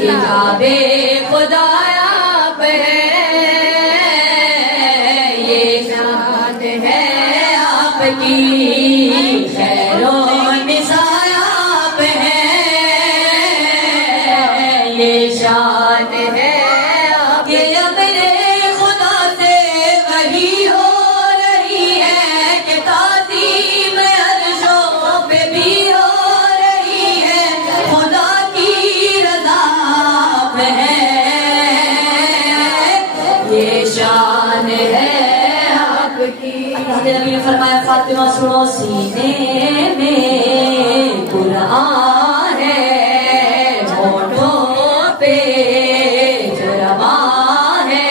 کعبے خدایا آپ ہے، یہ شان ہے آپ کی، خیر و نساء آپ ہے، یہ شان ہے آپ کی۔ یہ امر خدا سے وحی ہو رہی ہے کہ تعظیم عرشوں پہ بھی ہو رہی ہے، خدا کی رضا آپ ہے، یہ شان ہے آپ کی۔ نبی نے فرمایا فاطمہ سنو سینے میں قرآن ہے، ہونٹوں پہ جو رواں ہے،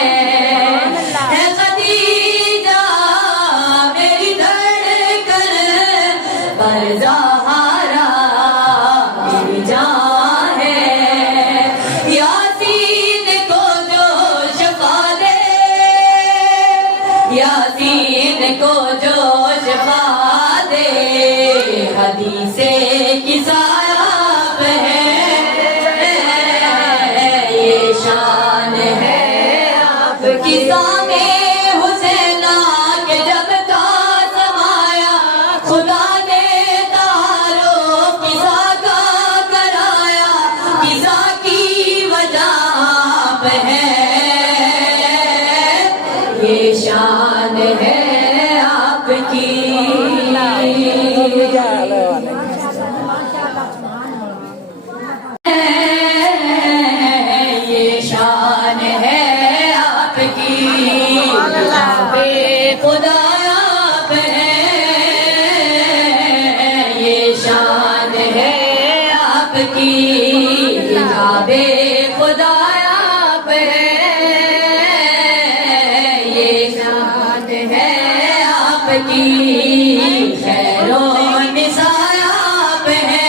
اے خدیجہ میری دھڑکن پر زہرا میری جان ہے، یاسین کو جو شفا دے، یاسین کو جو شفا دے، حدیث کسایا آپ ہے، یہ شان ہے آپ کی۔ سامے حسینہ کے جب کا سمایا، خدا نے تعارف قصہ کا کرایا، قصہ کی وجہ آپ ہے، یہ شان ہے آپ کی۔ یہ شان ہے آپ کی، کعبے خدایا آپ ہے، یہ شان ہے آپ کی، کعبے خدایا آپ ہے، یہ شان ہے آپ کی، خیر و نساء آپ ہے،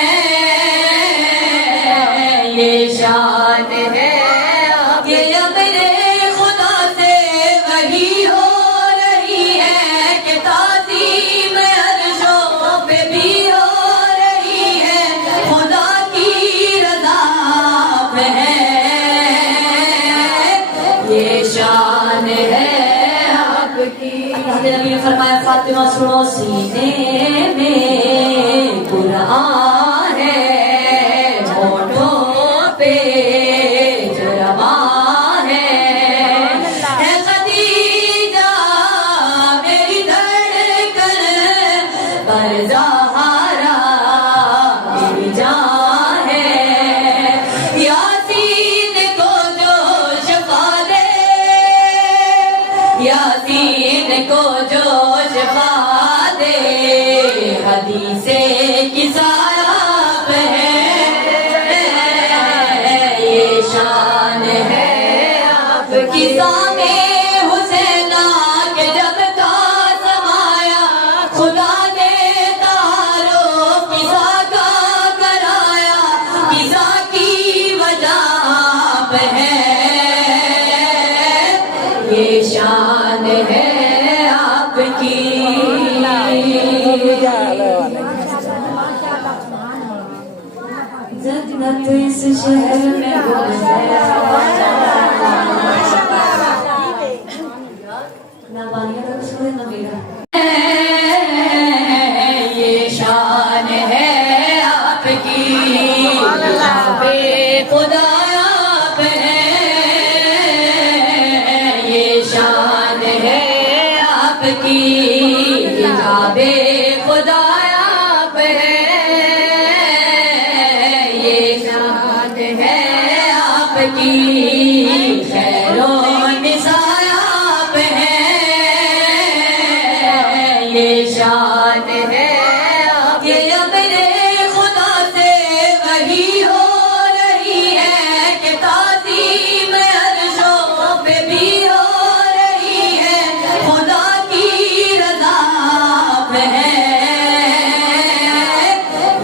یہ شان ہے آپ کی۔ یہ امر خدا سے وحی ہو رہی ہے کہ تعظیم عرشوں پہ بھی ہو رہی ہے، خدا کی رضا آپ ہے، یہ شان ہے آپ کی۔ نبی نے فرمایا فاطمہ سنو سینے میں قرآن ہے، ہونٹوں پہ جو رواں ہے، اے خدیجہ میری دھڑکن پر زہرا میری جان ہے، یاسین کو جو شفا دے، یاسین کو جو شفا دے، حدیث کسایا آپ ہے، یہ شان ہے آپ کی۔ سامے حسینہ کے جب کا سمایا، خدا نے تعارف قصہ کا کرایا، قصہ کی وجہ آپ ہے، یہ شان ہے آپ کی۔ جنت اس شہر میں گم ہے، نہ بانیہ کا قصور ہے نہ میرا، یہ شان ہے آپ کی، کعبے خدایا آپ ہے، یہ شان ہے آپ کی، کعبے خدایا آپ ہے، یہ شان ہے آپ کی، خیر و نساء آپ ہے، یہ شان ہے آپ کی۔ یہ امر خدا سے وحی ہو رہی ہے کہ تعظیم عرشوں پہ بھی ہو رہی ہے، خدا کی رضا آپ ہے،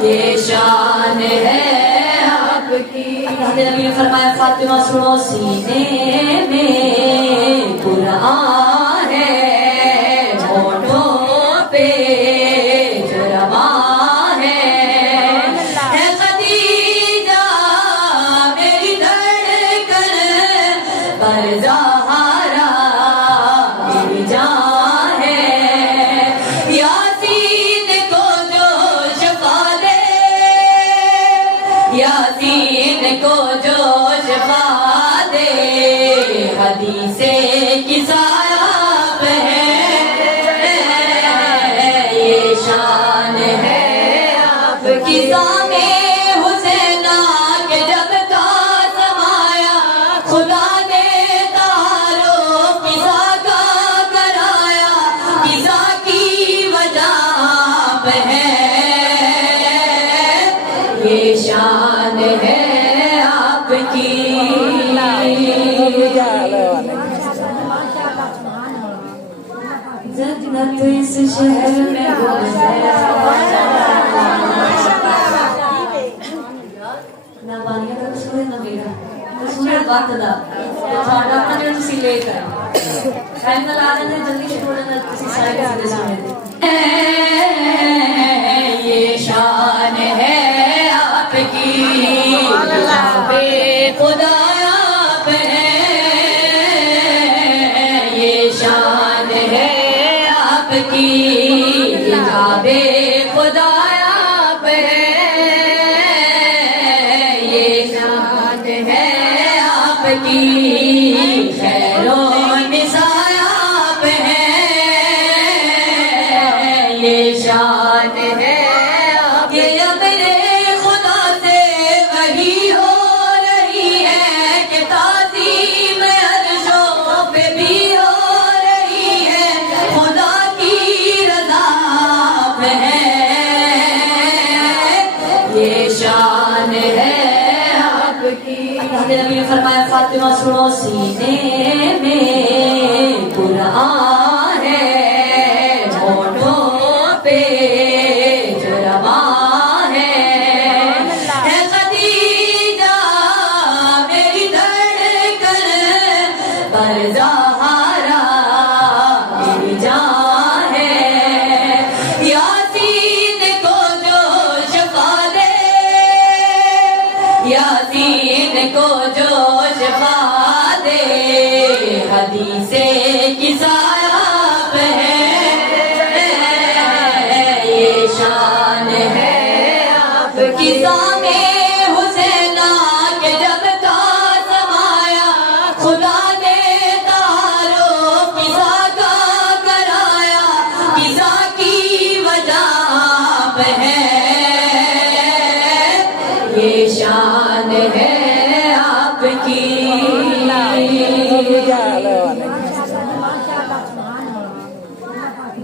یہ شان ہے آپ کی۔ نبی نے فرمایا فاطمہ سنو سینے میں قرآن ہے، ہونٹوں پہ جو رواں ہے، اے خدیجہ میری جو شفا دے حدیث کسایا پہ ہے یہ شان ہے آپ کی سام حسینہ کے جب کا سمایا خدا نے تعارف کسا کا کرایا کسا کی وجہ پہ ہے یہ شان ہے آپ کی جنت اس شہر میں نہ بانیہ کا قصور ہے نہ میرا قصور ہے وقت دا تھوڑا اپنا جو تسی لے کر ٹائم نہ لا دینا جلدی شروع ہونا کسی سارے کے ساتھ سنے دے یہ شان ہے آپ کی بے خدا آپ ہے یہ شان ہے آپ کی بے خدا آپ ہے یہ شان ہے آپ کی خیر و نساء آپ ہے یہ شان ہے آپ کی میرے خدا سے وہی ہو رہی ہے کہ تعظیم عرشوں پہ بھی ہو رہی ہے خدا کی رضا پہ ہے یہ شان ہے آپ کی اللہ نبی نے فرمایا فاطمہ سنو سینے میں قرآن ہے ہونٹوں پہ جو رواں ہے خدیجہ میری دھڑکن پر زہرا میری جان ہے یاسین کو جو شفا دے یاسین کو جو شفا دے حدیث کسایا پہ ہے یہ شان ہے آپ کی سام حسینہ کے جب کا سمایا خدا نے تعارف کسا کا کرایا کسا کی وجہ پہ ہے یہ شان ہے آپ کی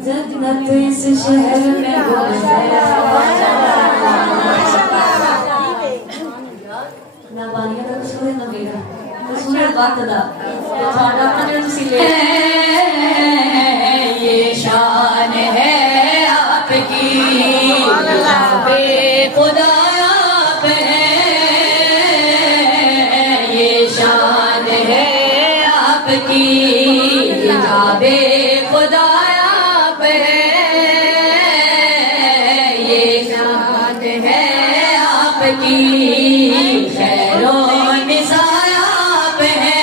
جنت اس شہر میں نہ بانیہ کا قصور ہے نہ میرا قصور ہے وقت دا تھوڑا اپنا جو تسی لے یہ شان ہے آپ کی بے خدا آپ ہے یہ شان ہے آپ کی بے خدا آپ ہے یہ شان ہے آپ کی خیر و نساء آپ ہے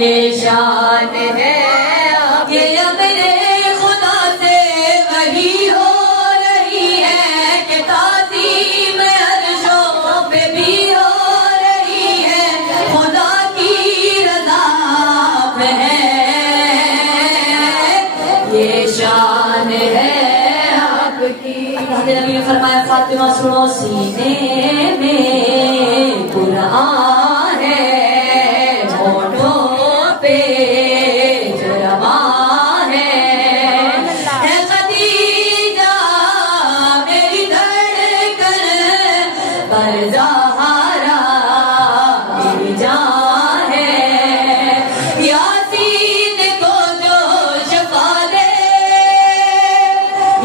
یہ شان ہے آپ کی میرے خدا سے وہی ہو رہی ہے کہ تعظیم عرشوں پہ بھی ہو رہی ہے خدا کی رضا پہ ہے یہ شان ہے آپ کی اللہ نبی نے فرمایا فاطمہ سنو سینے میں قرآن ہے ہونٹوں پہ جو رواں ہے خدیجہ میری دھڑکن پر زہرا میری جان ہے یاسین کو جو شفا دے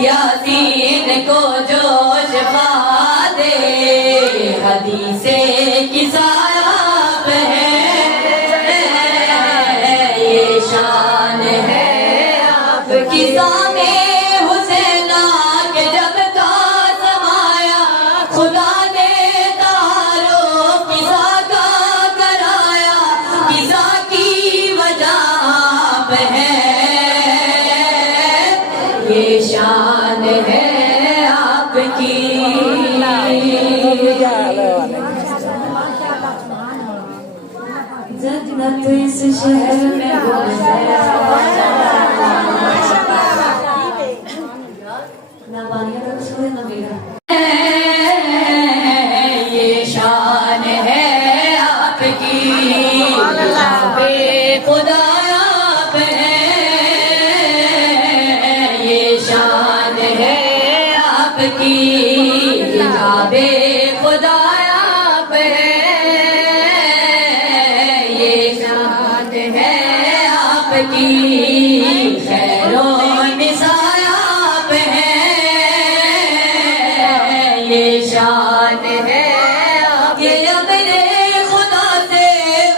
یاسین کو جو شفا دے حدیث کسایا پہ ہے یہ شان ہے آپ کی سام حسینہ کے جب کا سمایا خدا نے تعارف کسا کا کرایا کسا کی وجہ پہ ہے یہ شان ہے آپ کی جنت اس شہر میں گم ہے نہ بانیہ کا رسول نہ میرا یہ شان ہے آپ کی بے خدا آپ ہیں یہ شان ہے آپ کی بے خدا آپ ہیں یہ شان ہے آپ کی خیر و نثار آپ ہیں یہ شان ہے یہ اپنے خدا سے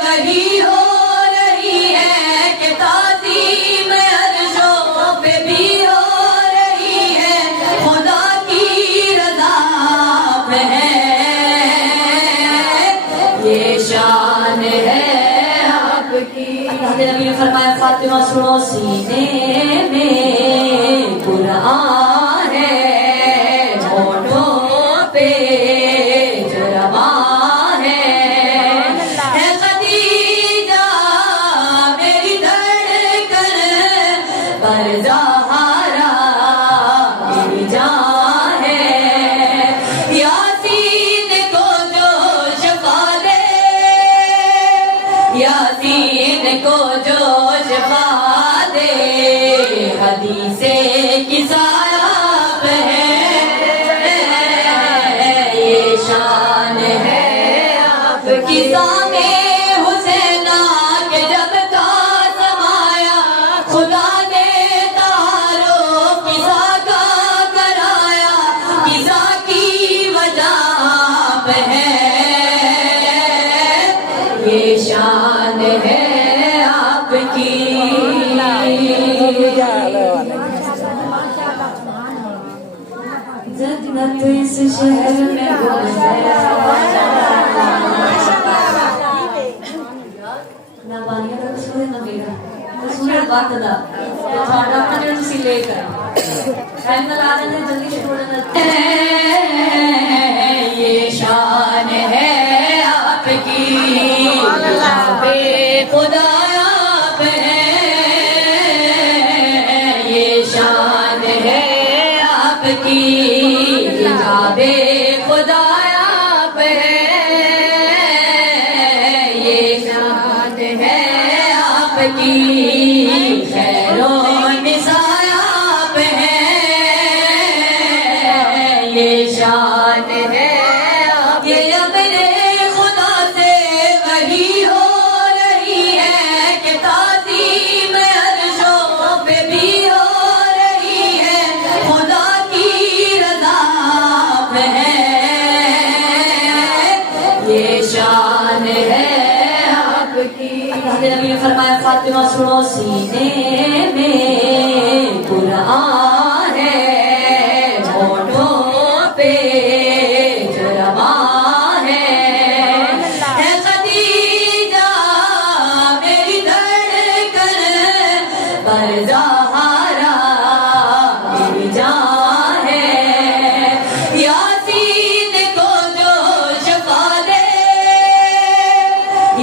وحی ہو رہی ہے کہ تعظیم عرشوں پہ بھی ہو رہی ہے خدا کی رضا پہ ہے یہ شان ہے آپ کی اللہ کے نبی نے فرمایا فاطمہ سنو سینے میں قرآن ہے ہونٹوں پہ جرباں ہے خدیجہ میری دھڑکن پر زہرا میری جان ہے یاسین کو جو شفا دے یاسین کو جو شفا دے حدیث کسایاب ہے یہ شان ہے آپ کی سام حسینہ کے جب کا سمایا خدا نے تعارف کسا کا کرایا کسا کی وجہ پہ ہے یہ شان ہے آپ کی جنت اس شہر میں گم ہے نہ بانیہ کا رسول نہ میرا رسول وقت دا تھوڑا اپنے تسی لے کر ٹائم لا دے جلدی شروع ہونا یہ شان ہے آپ کی بے خدا آپ ہیں یہ شان ہے آپ کی بے خدا آپ ہیں یہ شان ہے آپ کی خیر و نثار آپ ہیں یہ شان ہے یہ اپنے خدا سے وحی ہو رہی ہے کہ تعظیم عرشوں پہ بھی ہو رہی ہے خدا کی رضا پہ ہے یہ شان ہے آپ کی اللہ کے نبی نے فرمایا فاطمہ سنو سینے میں قرآن ہے ہونٹوں پہ جرباں ہے خدیجہ میری دھڑکن پر زہرا میری جان ہے یاسین کو جو شفا دے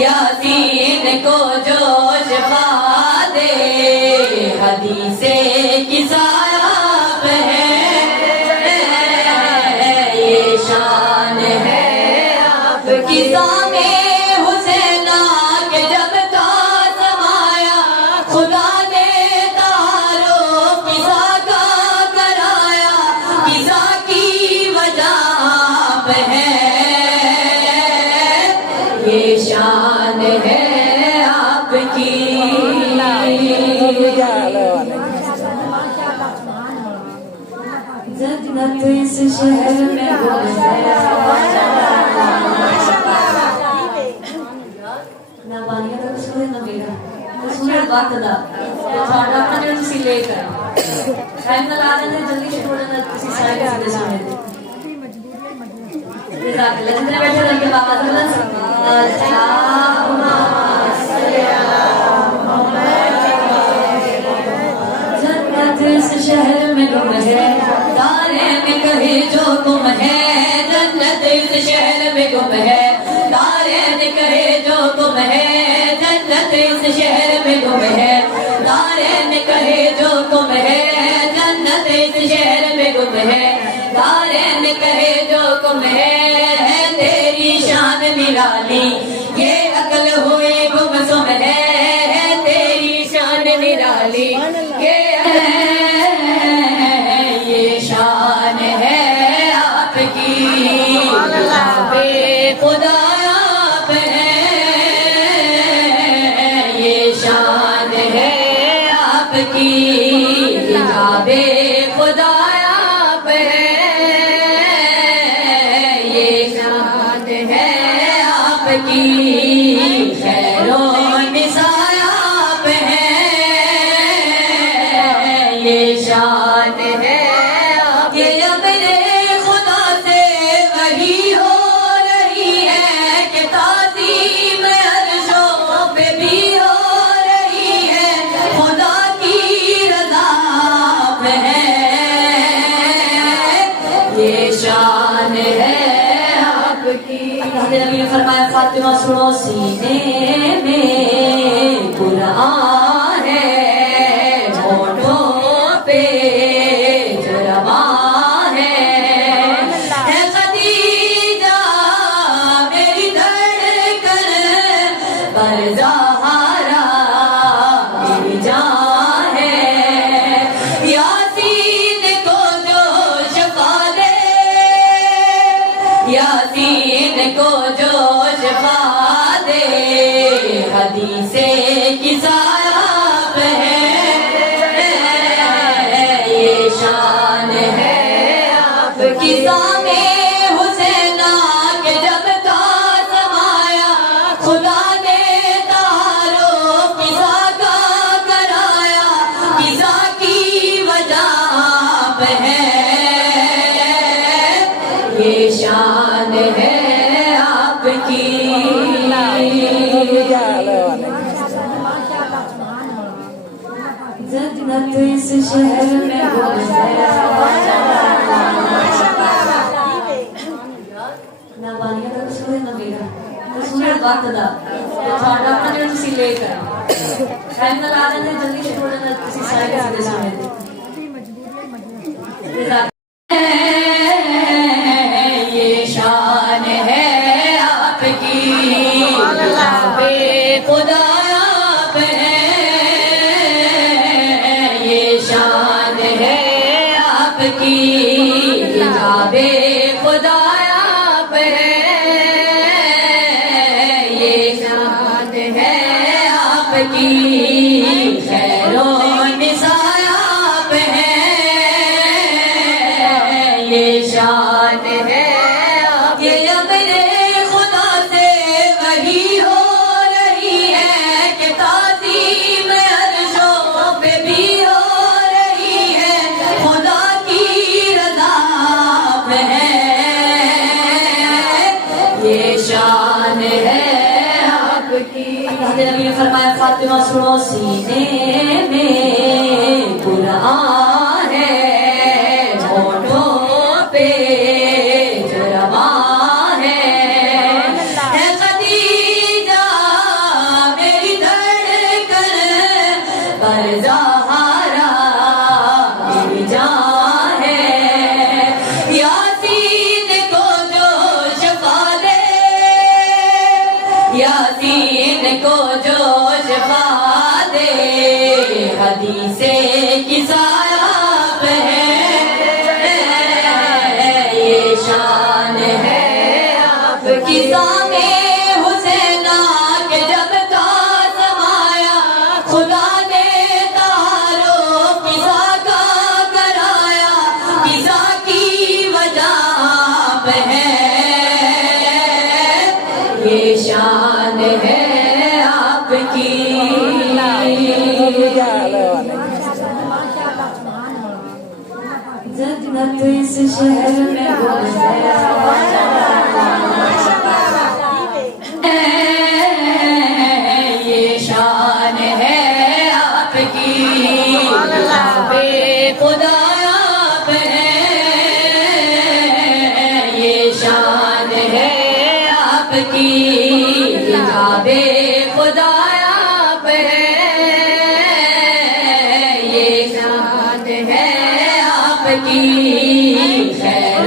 یاسین کو جو شفا دے حدیث کسایاب ہے یہ شان ہے آپ کی سام حسینہ کے جب کا سمایا خدا نے تعارف کسا کا کرایا کسا کی وجہ پہ ہے یہ شان ہے آپ کی جنت اس شہر میں گم ہے نہ بانیہ کا رسول نہ میرا رسول وقت دا تھوڑا اپنے تسی لے کر ٹائم لا دے جلدی شروع ہونا تسی سارے کسی دے سنے دے جزاک اللہ جتنے بیٹھے رہ کے بابا اللہم صلی جنت اس شہر میں گم ہے تارے میں کہیں جو گم ہے جنت اس شہر دارین کہے جو تم ہے تیری شان نرالی یہ عقل ہوئی گمسم ہے تیری شان نرالی یہ شان ہے آپ کی بے خدا آپ ہیں یہ شان ہے آپ کی بے خدا آپ ہیں یہ شان ہے آپ کی خیر و نثار آپ ہیں یہ شان ہے آپ کی اپنے خدا سے وحی ہو رہی ہے کہ تعظیم عرشوں پہ بھی ہو رہی ہے خدا کی رضا آپ ہے یہ شان ہے آپ کی اللہ نبی نے فرمایا فاطمہ سنو سینے میں قرآن ہے ہونٹوں پہ جو رواں ہے خدیجہ میری دھڑکن پر زہرا میری جان ہے یاسین کو جو شفا دے یاسین کو جو شفا دے حدیث کسا آپ ہے یہ شان ہے آپ کی سامے حسینہ کے جب کا سمایا خدا نے تعارف کسا کا کرایا کسا کی وجہ آپ ہے یہ شان ہے آپ کی جنت اس شہر میں نہ بالیاں کا کچھ نہ میرا سنے بات دا تھوڑا اپنا جو تسی لے کر ٹائم نہ لا دیں جلدی سے تھوڑا نہ کسی سائے سے سنے یہ شان ہے آپ کی بے خدا آپ ہیں یہ شان ہے آپ کی بے خدا آپ ہیں یہ شان ہے آپ کی خیر و نثار آپ ہیں یہ شان ہے آپ کی اپنے خدا سے وحی ہو رہی ہے کہ تعظیم عرشوں پہ بھی ہو رہی ہے خدا کی رضا آپ ہے یہ شان ہے آپ کی اللہ نبی نے فرمایا فاطمہ سنو سینے میں قرآن ہے ہونٹوں پہ جو رواں ہے خدیجہ میری دھڑکن پر زہرا میری جان ہے یاسین کو جو شفا دے یاسین کو جو شفا دے حدیث کسا آپ ہے یہ شان ہے آپ کی سامے حسینہ کے جب کا سمایا خدا نے تعارف کسا کا کرایا کسا کی وجہ آپ ہے یہ شان ہے آپ کی جنت اس شہر میں یہ شان ہے آپ کی بے خدا آپ ہیں یہ شان ہے آپ کی بے خدا آپ ہیں یہ شان ہے آپ کی خیر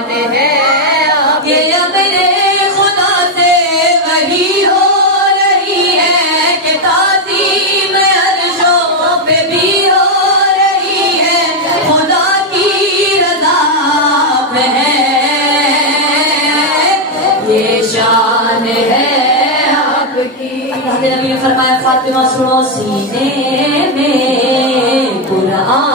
شان ہے آپ کی، یہ میرے خدا سے وحی ہو رہی ہے کہ تعظیم عرشوں پہ بھی ہو رہی ہے، خدا کی رضا میں ہے، یہ شان ہے آپ کی۔ اللہ کے نبی نے فرمایا فاطمہ سنو، سینے میں قرآن